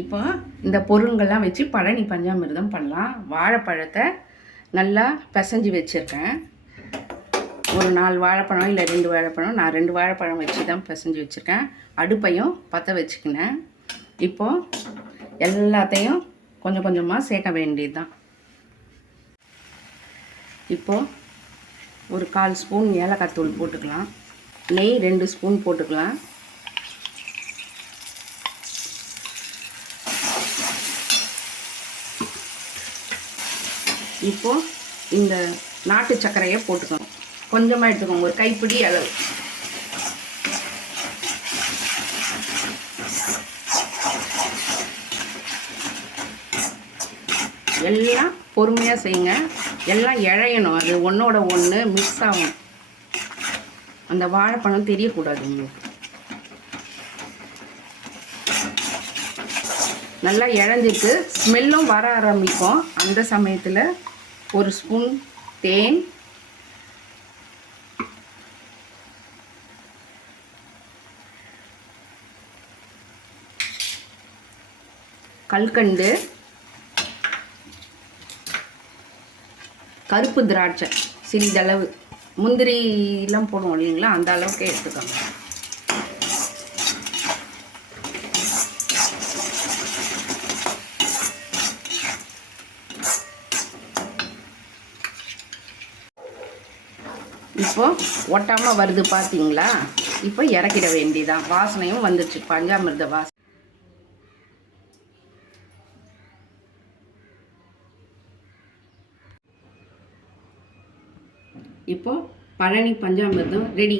இப்போ இந்த பொருள்கள்லாம் வச்சு பழனி பஞ்சாமிர்தம் பண்ணலாம். வாழைப்பழத்தை நல்லா பிசைஞ்சு வச்சுருக்கேன். ஒரு 4 வாழைப்பழம் இல்லை 2 வாழைப்பழம், நான் 2 வாழைப்பழம் வச்சு தான் பிசைஞ்சு வச்சுருக்கேன். அடுப்பையும் பற்ற வச்சுக்கினேன். இப்போது எல்லாத்தையும் கொஞ்சம் கொஞ்சமாக சேர்க்க வேண்டியது தான். இப்போது ஒரு 1/4 ஸ்பூன் ஏலக்காய் தூள் போட்டுக்கலாம். நெய் 2 ஸ்பூன் போட்டுக்கலாம். இப்போது இந்த நாட்டு சர்க்கரையை போட்டுக்கணும். கொஞ்சமாக எடுத்துக்கோங்க, ஒரு கைப்பிடி அளவு. எல்லாம் பொறுமையாக செய்யுங்க. எல்லாம் இழையணும், அது ஒன்றோட ஒன்று மிக்ஸ் ஆகும். அந்த வாழைப்பழம் தெரியக்கூடாது உங்களுக்கு. நல்லா இழஞ்சிட்டு ஸ்மெல்லும் வர ஆரம்பிக்கும். அந்த சமயத்தில் 1 ஸ்பூன் தேன், கல்கண்டு, கருப்பு திராட்சை சிறிதளவு, முந்திரிலாம் போடுவோம் இல்லைங்களா, அந்த அளவுக்கு எடுத்துக்கோங்க. இப்போ ஒட்டாமல் வருது பார்த்தீங்களா? இப்போ இறக்கிட வேண்டியதான். வாசனையும் வந்துடுச்சு, பஞ்சாமிர்த வாசனை. இப்போ பழனி பஞ்சாமிர்தம் ரெடி.